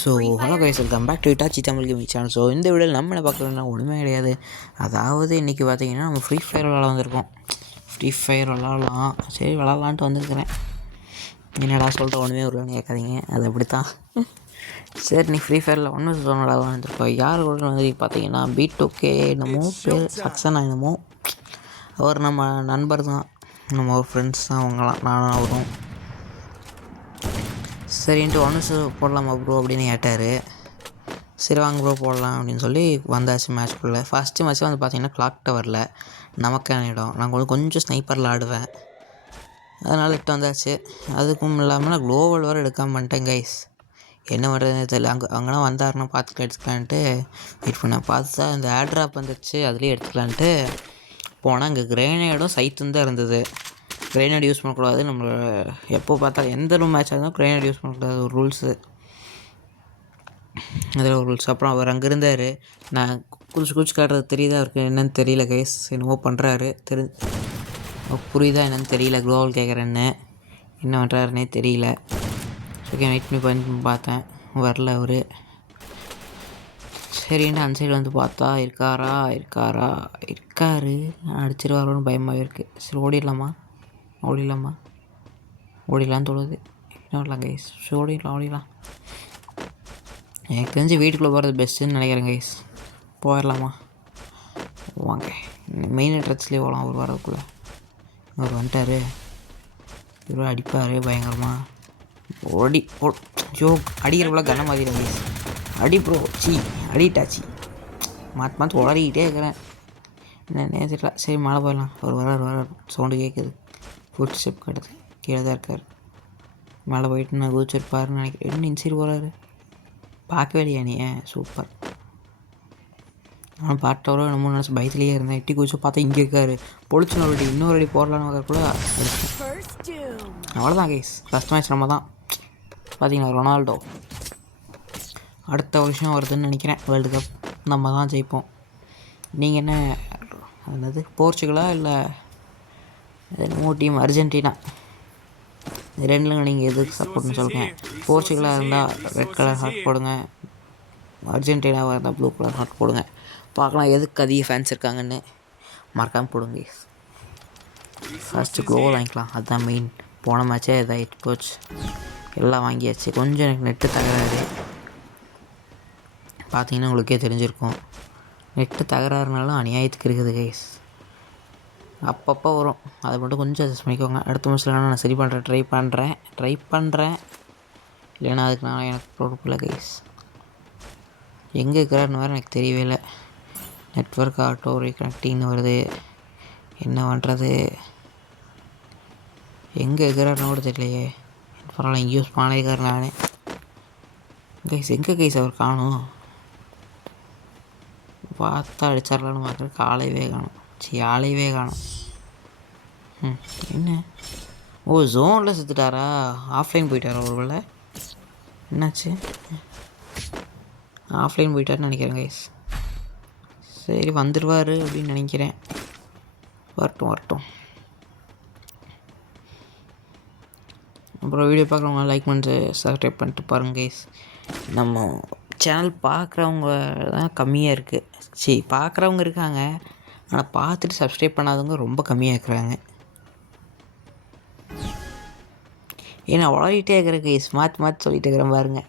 So hello guys, welcome back to Itachi Tamil gaming channel. So இந்த வீடியோவில் நம்ம என்ன பார்க்குறோம்னா ஒன்றுமே கிடையாது. அதாவது இன்றைக்கி பார்த்தீங்கன்னா நம்ம ஃப்ரீ ஃபயர் விளாட வந்திருக்கோம். ஃப்ரீ ஃபயர் விளாட்லாம், சரி விளாட்லான்ட்டு வந்திருக்கிறேன். என்னடா சொல்கிற ஒன்றுமே வருவான்னு கேட்காதீங்க, அது அப்படி தான். சரி, நீ ஃப்ரீ ஃபயரில் ஒன்று விளாடலாம் வந்திருக்கோம். யார் கூட வந்து பார்த்தீங்கன்னா B2K என்னமோ பேர், சக்சனா என்னமோ, அவர் நம்ம நண்பர் தான், நம்ம ஒரு ஃப்ரெண்ட்ஸ் தான் அவங்களாம், நானும் அவரும். சரின்ட்டு ஒன்று போடலாமா ப்ரோ அப்படின்னு கேட்டார். சரி வாங்க ப்ரோ போடலாம் அப்படின்னு சொல்லி வந்தாச்சு மேட்ச்குள்ளே. ஃபஸ்ட்டு மேட்ச் வந்து பார்த்தீங்கன்னா கிளாக் டவரில் நமக்கான இடம். நான் கொஞ்சம் ஸ்னைப்பரில் ஆடுவேன், அதனால் இட்டு வந்தாச்சு. அதுக்கும் இல்லாமல் நான் குளோவல் வர எடுக்காமல் பண்ணிட்டேன் கைஸ். என்ன பண்ணுறதுன்னு தெரியல. அங்கேனா வந்தாருன்னா பார்த்துக்கலாம் எடுத்துக்கலான்ட்டு வெயிட் பண்ணேன். பார்த்தா இந்த ஏர் ட்ராப் வந்துடுச்சு, அதுலேயே எடுத்துக்கலான்ட்டு போனால் அங்கே கிரேனேடும் சைத்தும் தான் இருந்தது. கிரேனேட் யூஸ் பண்ணக்கூடாது, நம்ம எப்போ பார்த்தாலும் எந்த ரூம் மேட்சாக இருந்தாலும் கிரேனேட் யூஸ் பண்ணக்கூடாது, ஒரு ரூல்ஸு, அதில் ஒரு ரூல்ஸ். அப்புறம் அவர் அங்கே இருந்தார். நான் குதிச்சு காட்டுறது தெரியுதா அவருக்கு என்னென்னு தெரியல கைஸ், என்னவோ பண்ணுறாரு, புரியுதா என்னென்னு தெரியல. குளோவல் கேட்குறேன்னு என்ன பண்ணுறாருன்னே தெரியல. ஓகே, வெயிட் பண்ணி பார்த்தேன், வரல அவர். சரின்ட்டு அந்த சைடு வந்து பார்த்தா இருக்காரு. அடிச்சிருவாரோன்னு பயமாக இருக்குது. சரி ஓடிடலான்னு தோணுது. என்ன வரலாம் கைஸ், ஓடிடலாம். எனக்கு தெரிஞ்சு வீட்டுக்குள்ளே போகிறது பெஸ்ட்டுன்னு நினைக்கிறேன் கைஸ். போயிடலாமா, வாங்க. மெயின் என்ட்ரன்ஸ்லேயே போகலாம். அவர் வரதுக்குள்ளே அவர் வந்துட்டார். இவ்வளோ அடிப்பார் பயங்கரமாக. அடிக்கிறப்பல கண்ணை மாதிரிடும் கைஸ். அடி ப்ரோ, அடிட்டாச்சி. மாற்றி உளறிக்கிட்டே இருக்கிறேன், என்னன்னே தெரியல. சரி மேலே போயிடலாம். அவர் வரார், சவுண்டு கேட்குது, ஃபுட் ஸ்டெப் கட்டுது, கீழே தான் இருக்கார். மேலே போயிட்டு நான் குதிச்சிருப்பாருன்னு நினைக்கிறேன். என்ன இன்சைடு போகிறாரு, பார்க்கவே இல்லையா நீ? சூப்பர். நான் பாட்டவரோ என்னமோ நினச்சி பயத்துலேயே இருந்தேன். எட்டி குதிச்சு பார்த்தா இங்கே இருக்காரு. பொழிச்சு இன்னொரு அடி போடலான்னு பார்க்கறக்குள்ள அவ்வளோதான் கைஸ். ஃபஸ்ட் மேட்ச் நம்ம தான். பார்த்தீங்களா, ரொனால்டோ அடுத்த வருஷம் வருதுன்னு நினைக்கிறேன் வேர்ல்டு கப். நம்ம தான் ஜெயிப்போம். நீங்கள் என்ன என்னது, போர்ச்சுகலா இல்லை என்னமோ டீம், அர்ஜென்டினா, ரெண்டுல நீங்கள் எதுக்கு சப்போர்ட்னு சொல்லுங்கள். போர்ச்சுகலாக இருந்தால் ரெட் கலர் ஹார்ட் போடுங்க, அர்ஜென்டினாவாக இருந்தால் ப்ளூ கலர் ஹார்ட் போடுங்க. பார்க்கலாம் எதுக்கு அதிக ஃபேன்ஸ் இருக்காங்கன்னு. மறக்காமல் போடுங்க. ஃபஸ்ட்டு க்ளோவல் வாங்கிக்கலாம், அதுதான் மெயின். போன மேட்சே இதாகிட்டு போச்சு, எல்லாம் வாங்கியாச்சு. கொஞ்சம் எனக்கு நெட்டு தகராறு, பார்த்தீங்கன்னா உங்களுக்கே தெரிஞ்சிருக்கும். நெட்டு தகராறுனாலும் அநியாயத்துக்கு இருக்குது கைஸ். அப்பப்போ வரும், அதை மட்டும் கொஞ்சம் அட்ஜஸ்ட் பண்ணிக்கோங்க. அடுத்த மேட்ச்சில் நான் சரி பண்ணுறேன், ட்ரை பண்ணுறேன். இல்லைன்னா அதுக்கு நான் எனக்கு பொறுப்பு இல்லை கைஸ். எங்கே இருக்கிறாருன்னு வேறு எனக்கு தெரியவே இல்லை. நெட்வொர்க் ஆட்டோ ரீகனெக்டிங்னு வருது, என்ன பண்ணுறது? எங்கே இருக்கிறாருன்னு கூட தெரியலையே. பரவாயில்ல, இங்கே யூஸ் பண்ணியிருக்காரு நானே கைஸ். எங்கே கைஸ் அவர் காணும்? பார்த்தா அடிச்சிடலான்னு பார்க்குறேன், ஆளையவே காணும். என்ன, ஜோனில் செத்துட்டாரா? ஆஃப்லைன் போயிட்டாரா ஒரு வேளை? என்னாச்சு? ஆஃப்லைன் போயிட்டாருன்னு நினைக்கிறேன் கைஸ். சரி வந்துடுவார் அப்படின்னு நினைக்கிறேன். வரட்டும். அப்புறம் வீடியோ பார்க்குறவங்க லைக் பண்ணிட்டு சப்ஸ்கிரைப் பண்ணிட்டு பாருங்கள் கைஸ். நம்ம சேனல் பார்க்குறவங்க தான் கம்மியாக இருக்குது. பார்க்குறவங்க இருக்காங்க, ஆனால் பார்த்துட்டு சப்ஸ்கிரைப் பண்ணாதவங்க ரொம்ப கம்மியாக இருக்கிறாங்க. ஏன்னா வளரிகிட்டே இருக்கிற கைஸ், மாற்றி சொல்லிகிட்டு இருக்கிறேன் பாருங்கள்.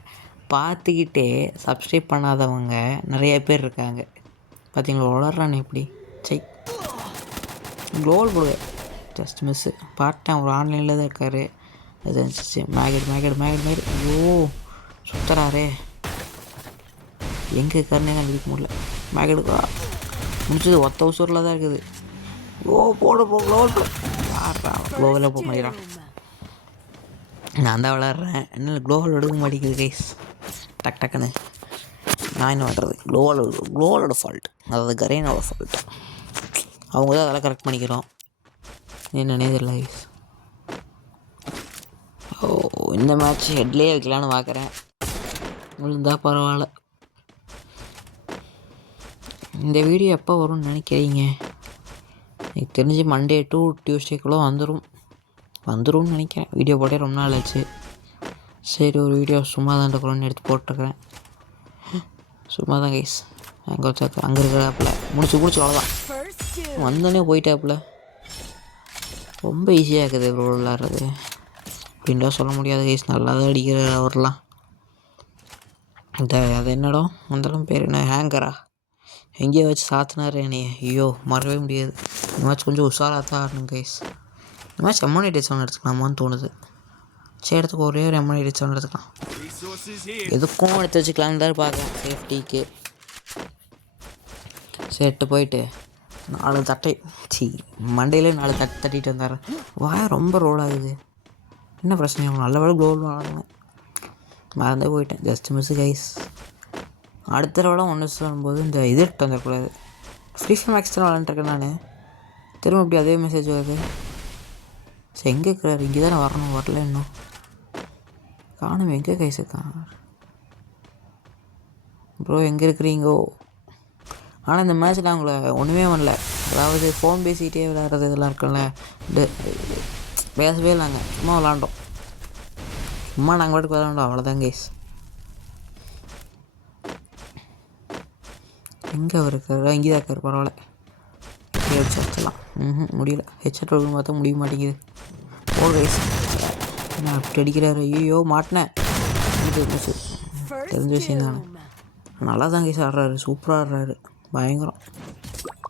பார்த்துக்கிட்டே சப்ஸ்கிரைப் பண்ணாதவங்க நிறைய பேர் இருக்காங்க. பார்த்தீங்களா வளர்றான்னு எப்படி? க்ளோவல் போடுவே, ஜஸ்ட் மிஸ்ஸு. பார்த்தேன் அவர் ஆன்லைனில் தான் இருக்கார். அது இருந்துச்சு. மேகட் ஐயோ சுத்தராரே, எங்கே இருக்காருன்னே நான் பிடிக்க முடியல. மேகடுக்கா முடிச்சது ஒத்த உசூரில் தான் இருக்குது. போடு க்ளோவல் க்ளோவலில் போக மாட்டேங்கிறான். நான் தான் விளாட்றேன், என்ன க்ளோவல் எடுக்க மாட்டேங்குது கைஸ். டக்குன்னு நான் என்ன பண்ணுறது? க்ளோவலோட ஃபால்ட், அதாவது கரேனோட ஃபால்ட். அவங்க தான் அதெல்லாம் கரெக்ட் பண்ணிக்கிறோம், என்னன்னே தெரியல கைஸ். இந்த மேட்ச் ஹெட்லேயே வைக்கலான்னு பார்க்குறேன், விழுந்தா பரவாயில்ல. இந்த வீடியோ எப்போ வரும்னு நினைக்கிறீங்க? எனக்கு தெரிஞ்சு மண்டே டு டியூஸ்டேக்குள்ளே வந்துடும் நினைக்கிறேன். வீடியோ போட்டே ரொம்ப நாள் ஆச்சு. சரி ஒரு வீடியோ சும்மா தான் இருக்கிறோன்னு எடுத்து போட்டிருக்கிறேன். சும்மா தான் கைஸ். அங்கே வச்சாக்க அங்கே இருக்கிறாப்புல முடிச்சு அவ்வளோதான். வந்தோடனே போயிட்டாப்புல. ரொம்ப ஈஸியாக இருக்குது ப்ரோ விளாட்றது அப்படின்டா சொல்ல முடியாது கைஸ். நல்லா தான் அடிக்கிறார் அவர்லாம். அது என்னடா அந்தளவு பேர் என்ன ஹேங்கரா எங்கேயோ வச்சு சாத்தினார் என்னைய. ஐயோ மறக்கவே முடியாது. இந்த மேட்ச் கொஞ்சம் உஷாராக தான் ஆடணும் கைஸ். இந்த மேட்ச் M1 7 எடுத்துக்கலாமான்னு தோணுது. சரி இடத்துக்கு ஒரே ஒரு M1 7 எடுத்துக்கலாம். எதுக்கும் எடுத்து வச்சுக்கலான்னு தான் பார்க்குறேன் சேஃப்டிக்கு. சரி போயிட்டு 4 தட்டை மண்டையிலே 4 தட்டிட்டு வந்தார். வாய் ரொம்ப ரோல் ஆகுது. என்ன பிரச்சனை? நல்ல வேலை க்ளோவ் ஆகணும். மறந்தே போயிட்டேன். Just miss guys. அடுத்த தடவை ஒன்று சொல்லும்போது இந்த இது எடுத்து வந்துடக்கூடாது. ஃப்ரீ ஃபயர் மேக்ஸ் தான் விளாண்டுருக்கேன் நான். திரும்ப இப்படி அதே மெசேஜ் வருது. சரி எங்கே இருக்கிறாரு? இங்கே தானே வரணும். வரல இன்னும் காணும். எங்கே கைஸ் இருக்கான் ப்ரோ? எங்கே இருக்கிறீங்கோ? ஆனால் இந்த மேட்ச்சில் அவங்கள ஒன்றுமே பண்ணல. அதாவது ஃபோன் பேசிக்கிட்டே விளையாடுறது இதெல்லாம் இருக்குல்ல, பேசவே இல்லைங்க. சும்மா விளாண்டோம். சும்மா நாங்கள் பாட்டுக்கு விளாண்டோம். அவ்வளோதான் கைஸ். எங்கே அவர் இருக்காரு? இங்கே தான் இருக்கார். பரவாயில்ல. ஹெட்செட்லாம் முடியல. ஹெட்செட் ஒழுங்கு பார்த்தா முடிய மாட்டேங்குது. ஓ கைஸ் என்ன அப்படி அடிக்கிறாரு? ஐயோ மாட்டினேன். தெரிஞ்ச விஷயம் தானே. நல்லா தான் கைஸ் ஆடுறாரு. சூப்பராக ஆடுறாரு. பயங்கரம்.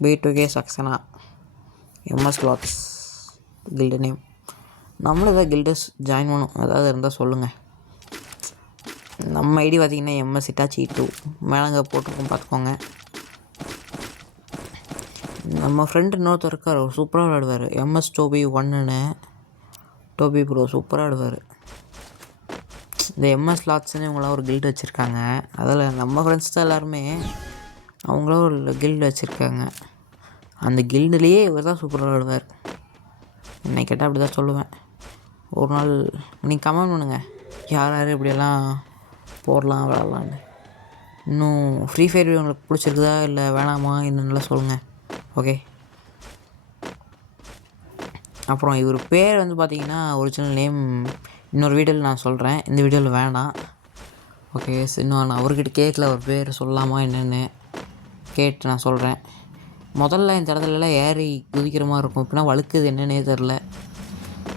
B2K Saxena MS Vlogs guild name. நம்மளும் ஏதாவது கில்டஸ் ஜாயின் பண்ணும் ஏதாவது இருந்தால் சொல்லுங்கள். நம்ம ஐடி பார்த்திங்கன்னா MS Itachi 2 மேலங்க போட்டிருக்கோம் பார்த்துக்கோங்க. நம்ம ஃப்ரெண்டு இன்னொருத்தர் இருக்கார். அவர் சூப்பராக விளையாடுவார். MS Toby 1ன்னு டோபி ப்ரோ சூப்பராக ஆடுவார். இந்த MS Vlogsன்னு இவங்களாம் ஒரு கில்டு வச்சுருக்காங்க. அதில் நம்ம ஃப்ரெண்ட்ஸ் தான் எல்லாருமே. அவங்களும் ஒரு கில்டு வச்சுருக்காங்க. அந்த கில்டுலேயே இவர் தான் சூப்பராக விளையாடுவார். என்னை கேட்டால் அப்படி தான் சொல்லுவேன். ஒரு நாள் நீங்கள் கமெண்ட் பண்ணுங்கள் யார் யார் இப்படியெல்லாம் போடலாம் விளாட்லான்னு. இன்னும் ஃப்ரீ ஃபயர் உங்களுக்கு பிடிச்சிருக்குதா இல்லை வேணாமா என்னென்னலாம் சொல்லுங்கள். ஓகே. அப்புறம் இவர் பேர் வந்து பார்த்திங்கன்னா ஒரிஜினல் நேம் இன்னொரு வீடியோவில் நான் சொல்கிறேன். இந்த வீடியோவில் வேணாம். ஓகே. இன்னும் நான் அவர்கிட்ட கேட்கல அவர் பேர் சொல்லலாமா என்னென்னு கேட்டு நான் சொல்கிறேன். முதல்ல இந்த இடத்துலலாம் ஏறி குதிக்கிற மாதிரி இருக்கும். இப்படின்னா வழுக்குது என்னன்னே தெரில.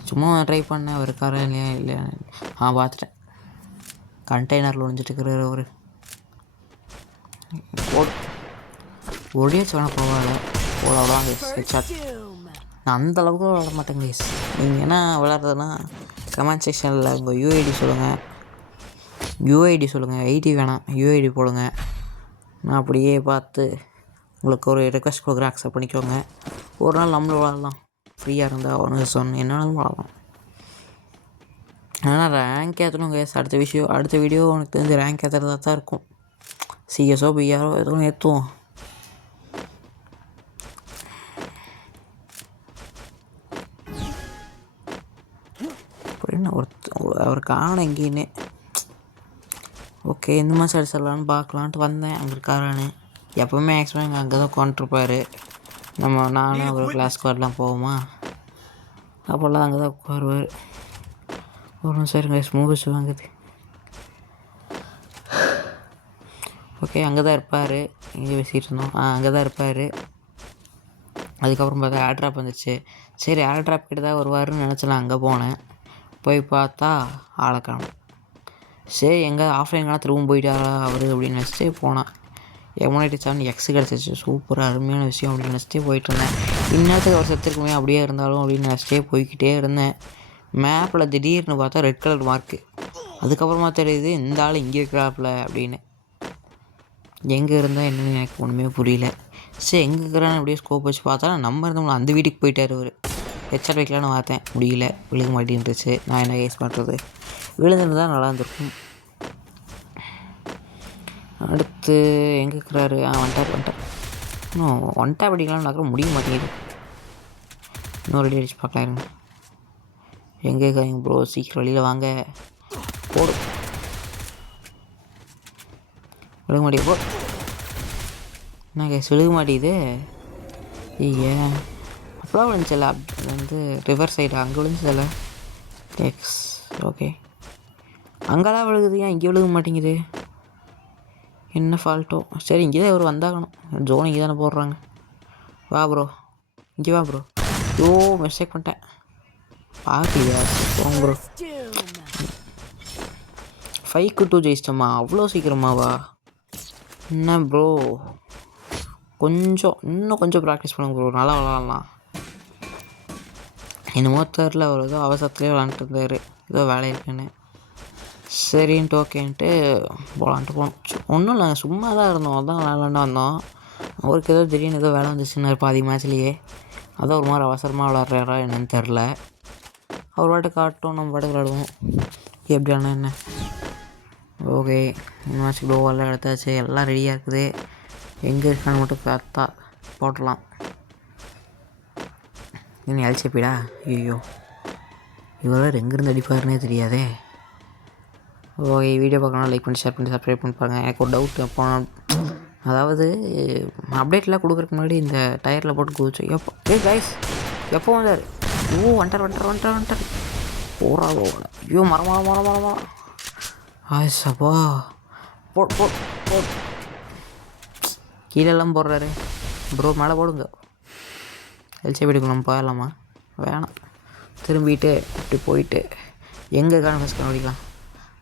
சும்மா ட்ரை பண்ணேன். அவர் இருக்காரா இல்லையா இல்லையா பார்த்துட்டேன். கண்டெய்னரில் ஒழிஞ்சிட்ருக்கிறார் அவர். ஒடியாச்சு வேணால் பரவாயில்ல. அவ்வளோதான் ஹெட்ஷாட். நான் அந்தளவுக்கு விளாட மாட்டேன் கைஸ். நீங்கள் என்ன விளாட்றதுன்னா கமெண்ட் செக்ஷனில் உங்கள் யூஐடி சொல்லுங்கள். ஐடி வேணாம், யூஐடி போடுங்க. நான் அப்படியே பார்த்து உங்களுக்கு ஒரு ரெக்வஸ்ட் கொடுக்குறேன். அக்செப்ட் பண்ணிக்கோங்க. ஒரு நாள் நம்மளும் விளாட்லாம். ஃப்ரீயாக இருந்தால் 1 என்னன்னாலும் விளாட்லாம். ஆனால் ரேங்க் ஏற்றணும் கைஸ். அடுத்த வீடியோ உனக்கு தெரிஞ்சு ரேங்க் ஏற்றுறதா தான் இருக்கும். சிஎஸ்ஓ பிஆரோ எதுவும் ஏற்றுவோம். அப்படின்னு அவர் காணும் எங்கேயுமே. ஓகே இந்த மாதிரி அடிச்சிடலான்னு பார்க்கலான்ட்டு வந்தேன். அங்கே இருக்காரான்னு. எப்போவுமே மேக்ஸிமம் எங்கள் அங்கே தான் உட்காந்துருப்பார். நானும் அவர் கிளாஸ்க்கு வரலாம் போவோமா, அப்போல்லாம் அங்கே தான் உட்காருவார். ஒரு நிமிஷம் இருங்க மூவிஸ் வாங்குது. ஓகே அங்கே தான் இருப்பார். இங்கே பேசிகிட்டு இருந்தோம். அங்கே தான் இருப்பார். அதுக்கப்புறம் பார்த்தா ஏர்ட்ராப் வந்துச்சு. சரி ஏர்ட்ராப் கிட்ட தான் வருவாருன்னு நினச்சலாம். அங்கே போனேன். போய் பார்த்தா ஆளை காணும். சரி எங்கே ஆஃப்லைன்லாம் திரும்ப போயிட்டாரா அவர் அப்படின்னு நினச்சிட்டே போனான். M1 7 X கிடச்சிச்சு. சூப்பராக அருமையான விஷயம் அப்படின்னு நினச்சிட்டே போயிட்டுருந்தேன். இந்நேரத்துக்கு அவர் செத்துருக்குமே அப்படியே இருந்தாலும் அப்படின்னு நினச்சிட்டே போய்கிட்டே இருந்தேன். மேப்பில் திடீர்னு பார்த்தா ரெட் கலர் மார்க்கு. அதுக்கப்புறமா தெரியுது இந்த ஆள் இங்கே இருக்கிறாப்புல அப்படின்னு. எங்கே இருந்தால் என்னென்னு எனக்கு ஒன்றுமே புரியல. சரி எங்கே இருக்கிறான்னு அப்படியே ஸ்கோப் வச்சு பார்த்தா நம்ம இருந்தவங்க அந்த வீட்டுக்கு போயிட்டார் அவர். ஹெட்செட் வைக்கலான்னு பார்த்தேன், முடியல, விழுக மாட்டேன்ருச்சு. நான் என்ன கேஸ் பண்ணுறது? விழுந்துன்னு தான் நல்லா இருந்திருக்கும். அடுத்து எங்கே இருக்கிறாரு? வந்துட்டார். இன்னும் ஒன் டேப் அடிக்கலாம்னு பார்க்குற முடிய மாட்டேங்குது. இன்னொரு அடி அடிச்சு பார்க்கலாம் இருங்க. எங்கே இருக்காங்க ப்ரோ? சீக்கிரம் வெளியில் வாங்க. போடு. விழுக மாட்டேங்குது. போ. என்ன கேஸ் விழுக மாட்டேங்குது? ஏன் அப்போலாம் விழுந்துச்சில்ல. அது வந்து ரிவர் சைடு அங்கே விழுந்துச்சதில்ல. எக்ஸ் ஓகே அங்கே தான் விழுகுது, ஏன் இங்கே விழுக மாட்டேங்குது? என்ன ஃபால்ட்டோ? சரி, இங்கே தான் இவர் வந்தாகணும். ஜோன் இங்கே தானே போடுறாங்க. வா ப்ரோ, இங்கே வா ப்ரோ. ஓ, மிஸ்டேக் பண்ணிட்டேன். பார்க்கலையா? போங்க ப்ரோ. 5-2 ஜெயிச்சிட்டோமா? அவ்வளோ சீக்கிரமாவா? என்ன ப்ரோ, இன்னும் கொஞ்சம் ப்ராக்டிஸ் பண்ணுங்க ப்ரோ, நல்லா விளாட்லாம். என்னமோ தெரில, அவர் ஏதோ அவசரத்துலேயே விளாண்டுட்டு இருந்தார், ஏதோ வேலை இருக்குன்னு. சரின்ட்டு ஓகேன்ட்டு போகலான்ட்டு போனோம். ஒன்றும் இல்லை, சும்மா தான் இருந்தோம், அதான் விளாண்டாண்டு வந்தோம். அவருக்கு ஏதோ திடீர்னு ஏதோ வேலை வந்துச்சுன்னாரு பாதி மேட்ச்லேயே. அதான் ஒரு மாதிரி அவசரமாக விளாட்றாரா என்னன்னு தெரில. அவர் பாட்டு காட்டும், நம்ம பாட்டு விளாடுவோம். எப்படியான என்ன? ஓகே, இந்த மேட்ச் க்ளோவெல்லாம் எடுத்தாச்சு, எல்லாம் ரெடியாக இருக்குது. எங்கே இருக்கான்னு மட்டும் பார்த்தா போட்டலாம். இன்னும் எல்சிபிடா? ஐயோ, இவர் எங்கேருந்து அடிப்பாருன்னே தெரியாதே. ஓகே, வீடியோ பார்க்கணும், லைக் பண்ணி ஷேர் பண்ணி சப்ஸ்கிரைப் பண்ணி பாருங்கள். எனக்கு ஒரு டவுட், எப்போ அதாவது அப்டேட்லாம் கொடுக்குறதுக்கு முன்னாடி இந்த டயரில் போட்டு குதிச்சு எப்போ கைஸ் எப்போ வந்தார்? வந்துட்டார் போகிறாவோ? ஐயோ, மரமா ஆயிஷப்பா, போ கீழெல்லாம் போடுறாரு ப்ரோ. மேலே போடுங்க. எல்சி வீட்டுக்கு நம்ம போயிடலாமா? வேணாம், திரும்பிட்டு இப்படி போயிட்டு எங்கே இருக்கான்னு ஃபஸ்ட் கண்டுபிடிக்கலாம்.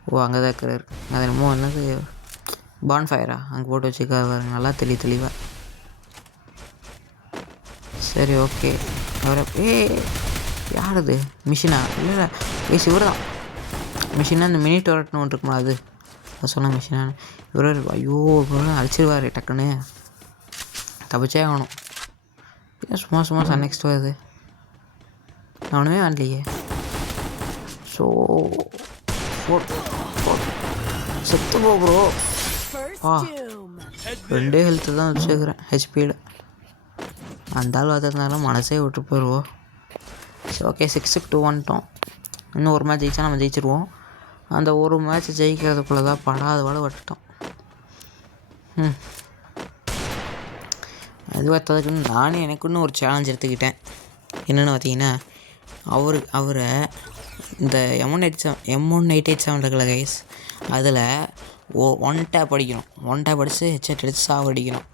ஓ, அங்கே தான் இருக்கிறாரு. அது என்னமோ என்னது பான்ஃபயரா? அங்கே போட்டு வச்சுக்காரு, நல்லா தெளிவாக. சரி, ஓகே. அவரை யார் அது? மிஷினா? இல்லை, சிவர் தான். மிஷினா இந்த மினி டொரட்னு ஒன்று இருக்குமா, அது சொன்ன மிஷினா? இவர் ஐயோ அடிச்சிருவார் டக்குன்னு. தப்பிச்சே ஆகணும். சும்மா நெக்ஸ்ட் வருது. அவனுமே வரலையே. ஸோ செத்து போ ப்ரோ. 2 ஹெல்த்து தான் வச்சுக்கிறேன் ஹெச்பியில். அந்த ஆள் பார்த்ததுனால மனசே விட்டு போயிடுவோம். சரி, ஓகே, 6-2 வந்துட்டோம். இன்னும் ஒரு மேட்ச் ஜெயிச்சா நம்ம ஜெயிச்சிருவோம். அந்த ஒரு மேட்ச் ஜெயிக்கிறதுக்குள்ளே தான் படாத விட்டுட்டோம். அது பார்த்ததுக்குன்னு நானே எனக்குன்னு ஒரு சேலஞ்ச் எடுத்துக்கிட்டேன். என்னென்னு பார்த்தீங்கன்னா, அவரை இந்த M1887 இருக்குல்ல கைஸ், அதில் 1 டேப் அடிக்கணும். 1 டேப் அடித்து ஹெட்செட் அடித்து சாவடிக்கணும்.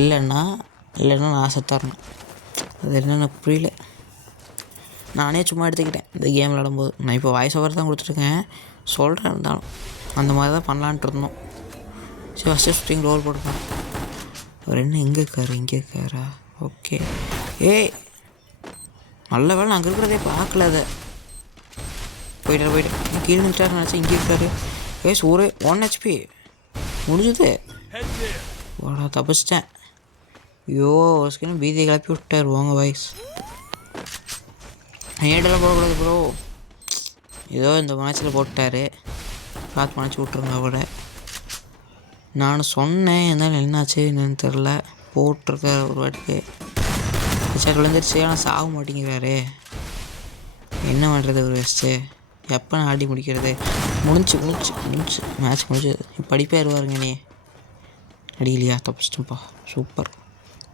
இல்லைன்னா நான் செத்தரணும். அது என்னென்னு புரியல. நானே சும்மா எடுத்துக்கிட்டேன் இந்த கேம் விளாடும்போது. நான் இப்போ வாய்ஸ் ஓவர் தான் கொடுத்துருக்கேன், சொல்கிறேன். இருந்தாலும் அந்த மாதிரி தான் பண்ணலான்ட்டு இருந்தோம். சரி, ஃபஸ்ட்டு ஸ்ப்ரிங் ரோல் போட்டுக்கலாம். அவர் என்ன இங்கே இருக்காரா? ஓகே. நல்ல வேலை நான் அங்கே இருக்கிறதே பார்க்கல. அதை போயிட்டு கீழே நின்றுட்டாரு நினச்சா இங்கே இருக்காரு. ஒரு 1 HP முடிஞ்சுது. வாடா, தப்பிச்சிட்டேன். ஐயோ, ஸ்கின் பீதியை கிளப்பி விட்டார். வாங்க வாய்ஸ், நேடெல்லாம் போடக்கூடாது ப்ரோ. ஏதோ இந்த மேட்ச்சில் போட்டார், பார்த்து மன்னிச்சு விட்ருங்க. அவரை நான் சொன்னேன், இருந்தாலும் என்னாச்சு என்னன்னு தெரில. போட்டிருக்க ஒரு வாட்டிக்கு சார் விழுந்துருச்சு, ஆனால் சாக மாட்டேங்கிறாரு. என்ன பண்ணுறது ஒரு வேஸ்ட்டு? எப்போ நான் ஆடி முடிக்கிறது? முடிஞ்சு மேட்ச் முடிஞ்சது. இப்போ அடிப்பாருவாருங்க. நீ அடிக்கலையா? தப்பிச்சிட்டோம்ப்பா, சூப்பர்.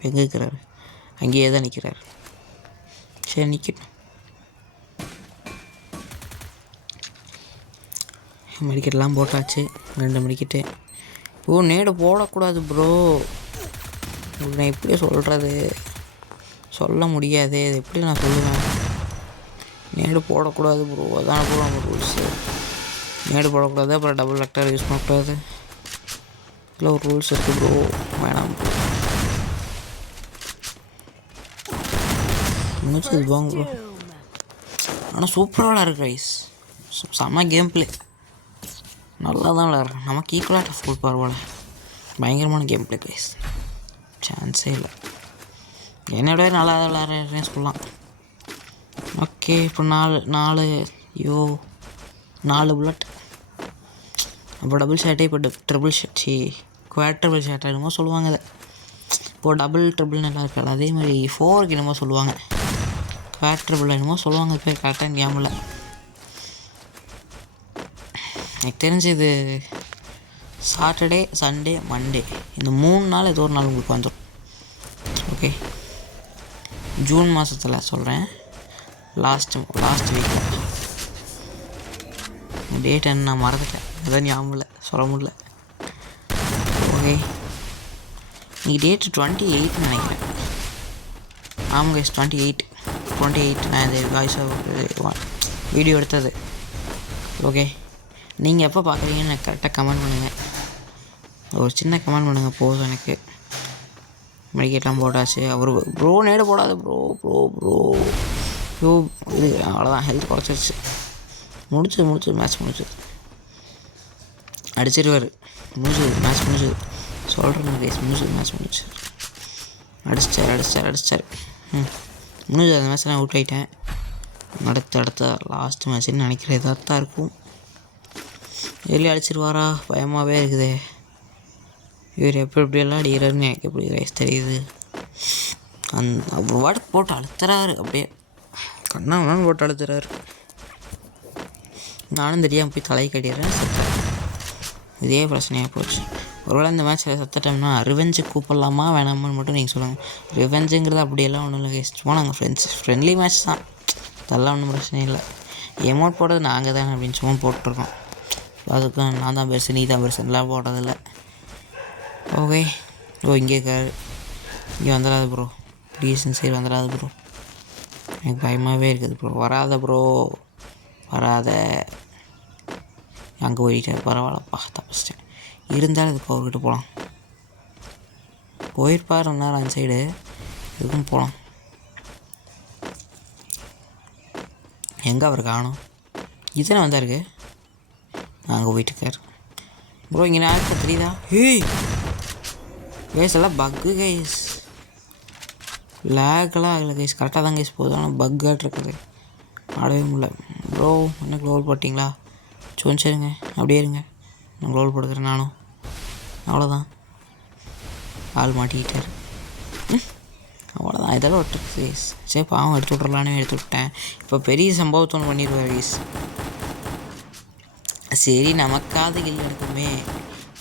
எங்கே இருக்கிறாரு? அங்கேயே தான் நிற்கிறாரு. சரி, நிற்கணும். மெடிக்கெட்லாம் போட்டாச்சு, 2 மெடிக்கெட்டு. நேடு போடக்கூடாது ப்ரோ. நான் எப்படியே சொல்கிறது, சொல்ல முடியாது. இது எப்படி நான் சொல்லுவேன்? நேடு போடக்கூடாது ப்ரோ, அதான் ப்ரோ நம்ம ரூல்ஸு. நேடு போடக்கூடாது, அப்புறம் டபுள் வெக்டர் யூஸ் பண்ணக்கூடாது. இதில் ஒரு ரூல்ஸ் இருக்குது ப்ரோ, வேணாம் ப்ரோ. முடிச்சது வாங்க ப்ரோ. ஆனால் சூப்பராக விளாட்ருக்கு ரைஸ், செம்ம கேம் பிளே, நல்லா தான் விளாட்றேன். நமக்கு ஈக்குவலாக டஃப் ஃபுல் பரவாயில்ல, பயங்கரமான கேம் பிளே ரைஸ், சான்ஸே இல்லை. என்னோட நல்லா தான் விளாட்றேன்னே சொல்லலாம். ஓகே, இப்போ 4 புல்லட். அப்போ டபுள் ஷாட்டே, இப்போ ட்ரிபிள் ஷாட், குவாட்ரிபிள் ஷாட் என்னமோ சொல்லுவாங்க. அதை இப்போது டபுள் ட்ரிபிள் நல்லா இருக்காது, அதே மாதிரி 4க்கு என்னமோ சொல்லுவாங்க, குவாட்ரிபிள் என்னமோ சொல்லுவாங்க. இப்போ கரெக்டாக ஞாபகம். எனக்கு தெரிஞ்சு இது சாட்டர்டே, சண்டே, மண்டே, இந்த 3 நாள் ஏதோ ஒரு நாள் உங்களுக்கு வந்துடும். ஓகே, ஜூன் மாதத்தில் சொல்கிறேன், லாஸ்ட் வீக்கில். டேட் என்ன நான் மறந்துட்டேன், அதான் ஞாபகம் இல்லை, சொல்ல முடியல. ஓகே, இன்னைக்கு டேட்டு 28 நினைக்கிறேன். ஆமாம் கைஸ், 28 நான் இந்த வாய்ஸ் வீடியோ எடுத்தது. ஓகே, நீங்கள் எப்போ பார்க்குறீங்கன்னு எனக்கு கரெக்டாக கமெண்ட் பண்ணுங்கள். ஒரு சின்ன கமெண்ட் பண்ணுங்கள் போதும் எனக்கு. மெடிக்கெட்லாம் போட்டாச்சு. அவர் ப்ரோ நேடு போடாது ப்ரோ ப்ரோ ப்ரோ ப்ரோ இது அவ்வளோதான், ஹெல்த் குறைச்சிருச்சு. முடிச்சது மேட்ச் முடிச்சது. அடிச்சிருவார், மேட்ச் முடிச்சது சொல்கிறேன் கைஸ், மேட்ச் முடிச்சு அடிச்சிட்டார். முடிஞ்சது அந்த மேட்ச்லாம் அவுட் ஆகிட்டேன். அடுத்த லாஸ்ட் மேட்ச்னு நினைக்கிறேன், இதாக தான் இருக்கும். வெளியே அடிச்சிருவாரா பயமாகவே இருக்குது. இவர் எப்படியெல்லாம் அடிக்கிறாருன்னு எனக்கு எப்படி வயசு தெரியுது. அந்த வாட்டு போட்டு அழுத்துறாரு, அப்படியே கண்ணாமண்ணு போட்டு அழுத்துறாரு. நானும் தெரியாமல் போய் தலையை கட்டிடுறேன், செத்தேன். இதே பிரச்சனையாக போச்சு. ஒருவேளை இந்த மேட்ச்சில் சத்தட்டோம்னா ரிவெஞ்சு கூப்பிடலாமா வேணாமான்னு மட்டும் நீங்கள் சொல்லுங்கள். ரிவெஞ்சுங்கிறது அப்படியெல்லாம் ஒன்றும் இல்லை கைஸ், சும்மா நாங்கள் ஃப்ரெண்ட்லி மேட்ச் தான், அதெல்லாம் ஒன்றும் பிரச்சனை இல்லை. எமௌண்ட் போடுறது நாங்கள் தானே அப்படின்னு சும்மா போட்டிருக்கோம். அதுக்கு நான் தான் பெருசு நீ தான் பெருசுலாம் போடுறதில்ல. ஓகே, இங்கே இருக்காரு, இங்கே வந்துடாது ப்ரோ, ப்ளீஸ் சரி வந்துடாது ப்ரோ, எனக்கு பயமாகவே இருக்குது ப்ரோ. வராத அங்கே போயிட்டார். பரவாயில்லப்பா, தப்பிச்சிட்டேன். இருந்தாலும் இதுக்கு அவர்கிட்ட போகலாம். போயிருப்பார் ரொம்ப நேரம் அந்த சைடு, இதுக்கும் போகலாம். எங்கே அவர் காணும், இதுதானே வந்தாருக்கு. அங்கே போயிட்டுருக்கார் ப்ரோ. இங்கே நான் தெரியுதா? கைஸ் எல்லாம் பக்கு கைஸ், லேக்கெல்லாம் ஆகலை கைஸ், கரெக்டாக தான் கைஸ் போகுது. ஆனால் பக்காக இருக்குது, ஆடவே முடியல. ப்ரோ என்ன க்ளோல் போட்டிங்களா? சரிங்க, அப்படியே இருங்க, நான் க்ளோல் போட்டுக்கிறேன் நானும். அவ்வளோதான், ஆள் மாட்டிக்கிட்டார். அவ்வளோதான், இதெல்லாம் விட்டுருக்கு கைஸ். சரி பாவம், எடுத்து விட்றலான்னு எடுத்து விட்டேன். இப்போ பெரிய சம்பவத்தை ஒன்று பண்ணிடுவார் கைஸ். சரி நமக்காவது கில் எடுக்குமே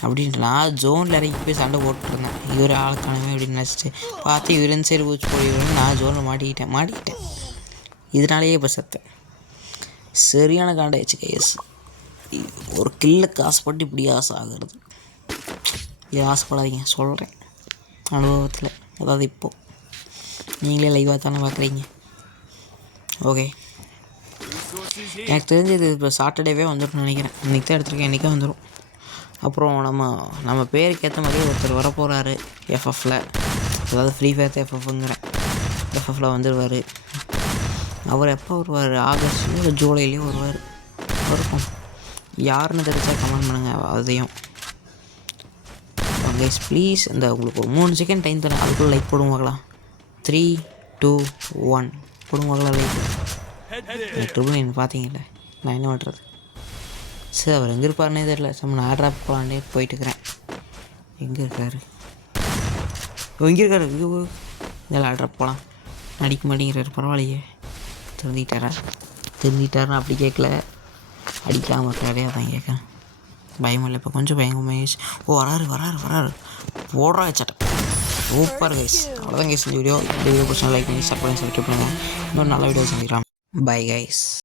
அப்படின்ட்டு நான் ஜோனில் இறங்கி போய் சண்டை போட்டுருந்தேன். இவர் ஆளுக்கானமே அப்படின்னு நினச்சிட்டு பார்த்து இவருன்னு சரி ஊச்சி போயிடுவேன். நான் ஜோனில் மாட்டிக்கிட்டேன். இதனாலேயே இப்போ செத்தேன். சரியான காண்டாயிடுச்சு கைஸ். ஒரு கில்லுக்கு ஆசைப்பட்டு இப்படி ஆசை ஆகிறது. இது ஆசைப்படாதீங்க சொல்கிறேன் அனுபவத்தில். அதாவது இப்போது நீங்களே லைவாக தானே பார்க்குறீங்க. ஓகே, எனக்கு தெரிஞ்சது இப்போ சாட்டர்டேவே வந்துடும் நினைக்கிறேன். இன்றைக்கி தான் எடுத்துருக்கேன், இன்றைக்கே வந்துடும். அப்புறம் நம்ம பேருக்கு ஏற்ற மாதிரியே ஒருத்தர் வரப்போகிறாரு எஃப்எஃப்பில். அதாவது ஃப்ரீ ஃபயர் எஃப்எஃப்ங்கிறேன், எஃப்எஃப்பில் வந்துடுவார். அவர் எப்போ வருவார்? ஆகஸ்ட்லேயோ இல்லை ஜூலைலேயோ வருவார். இருக்கும், யாருன்னு தெரிஞ்சா கமெண்ட் பண்ணுங்கள். அதையும் கைஸ் ப்ளீஸ், இந்த உங்களுக்கு ஒரு 3 செகண்ட் டைம் தரேன், அதுக்குள்ளே லைக் போடுவாங்களா? 3, 2, 1 போடுவாங்களா லைக்? ட்ரிபிள் என்ன பார்த்தீங்கல்ல, நான் என்ன பண்ணுறது? சரி அவர் எங்கே இருப்பாருன்னே தெரியல. நம்ம நான் ஆட்ராப் போகலான்னே போயிட்டுருக்கிறேன். எங்கே இருக்கார்? இங்கே இருக்காரு. இதெல்லாம் ஆட்ராப் போகலாம், நடிக்க மாட்டேங்கிறாரு. பரவாயில்லையே, திருந்திட்டாருன்னு அப்படி கேட்கல, அடிக்காமல் இருக்காரே அதான் கேட்குறேன். பயமும் இல்லை, இப்போ கொஞ்சம் பயங்கரமாகிடுச்சு. வராரு போடுறா சட்டை. சூப்பர் கைஸ், அவ்வளோதான் கைஸ் இந்த வீடியோ. இந்த வீடியோ பிடிச்சா லைக் பண்ணி சப்ஸ்கிரைப் பண்ணி சப்ஸ்கிரைப் பண்ணுங்கள். இன்னொரு நல்ல வீடியோ சந்திக்கலாம். Bye guys.